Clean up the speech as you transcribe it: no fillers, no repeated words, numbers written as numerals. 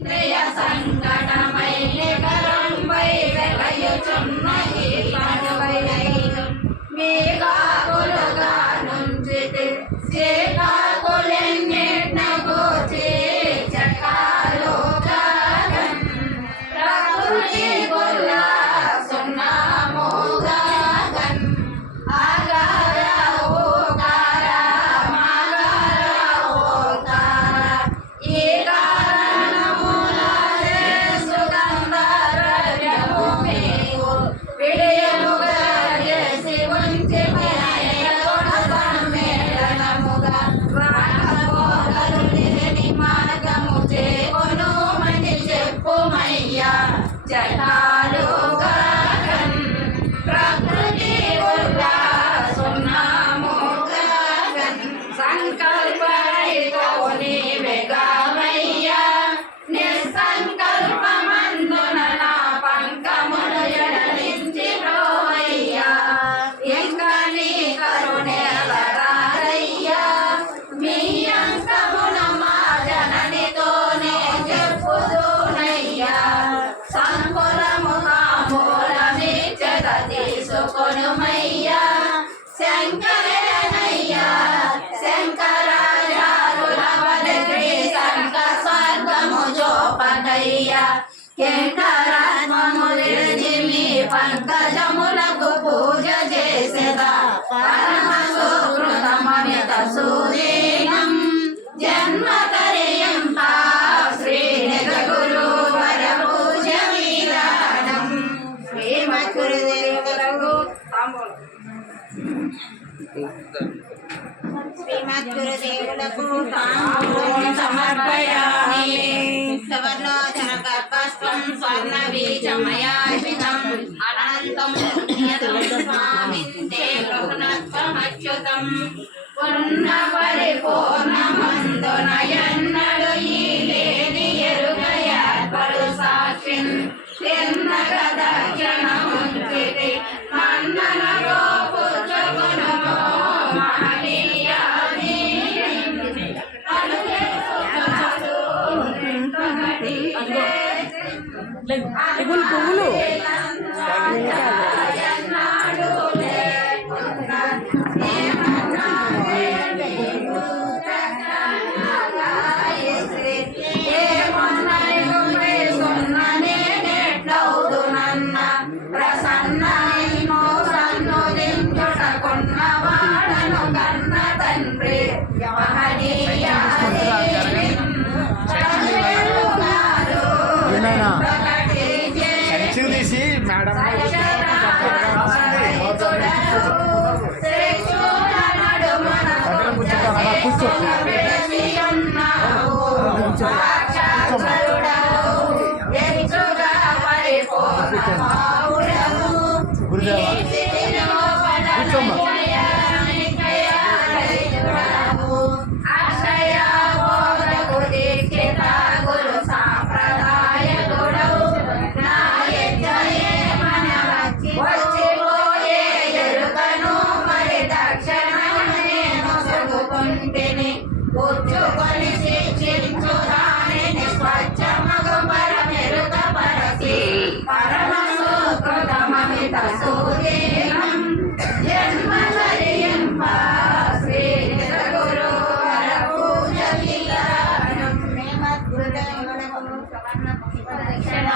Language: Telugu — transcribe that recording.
సంకటమై నికరంబై వెలయుచున్న ఈ పనువై మీ కాకులుగా నుంచితి శ్రీకాకులెన్నిటిన గూర్చి చట్టాలు గాగన్ ప్రకృతి గొల్లా సున్నాము గాగన్ ఆగార ఓకార మాగార ఓకార ఈ కారణములనే సుగంధరవ్యము మీకు విడియముగా చేసి ఉంచి గుణ సమ్మేళనముగా రాకపోగలు లేని మార్గము చేకొను మని చెప్పుమయ్యా జటాలు గాగన్ ప్రకృతి ఉల్లాసున్నాము గాగన్ సంకల్పరహితవు నీవెగామయ్యా నిస్సంకల్పమందున నా పంకములు ఎడలించి బ్రోవయ్యా ఇంకా నీ కరుణేలరారయ్యా మీ అంకమున మా జననితోనే చెప్పుదునయ్యా సంకులము తాంబూలమిచ్చట తీసుకొనుమయ్యా శంకరేనయ్యా శంకరాచార్యుల వలె శ్రీ శంక స్వర్గము జోపనయ్యా కేంకరాత్మము విడిచి మీ పంకజములకు పూజ చేసేదా పరమ సుకృతమమిత సూరీనం జన్మతరియం శ్రీనిధ గురువర పూజ విధానం శ్రీమద్గురుదేవులకు శ్రీమద్గురుదేవులకు తాంబూలం సమర్పయామి సవర్ణోధన గర్భస్వం స్వర్ణ బీజమయార్పితం అనంతం పుణ్యతం స్వామింతే రఘునత్వమచ్యుతం పున్న పరిపూర్ణమందున ఎన్నడు ఈ లేని ఎరుగయార్పడు సాక్షిన్ ఎన్నగ దక్షిణముంచితి మన్ననలో పుచ్చుకొనుమో మహనీయాది పువ్వులు ప్రసన్న సన్నుదించుటకున్నవాడను కన్న తండ్రి తీసి మేడం కూర్చో కూర్చుకొని శిక్షించు దానిని స్వచ్ఛమగు పరమెరుక పరసి పరమ సుకృతమమిత సూరీనం జన్మచర్యంబ శ్రీనిధ గురువర పూజ విధానం శ్రీమద్గురుదేవులకు సవర్ణ పుష్పదక్షిణ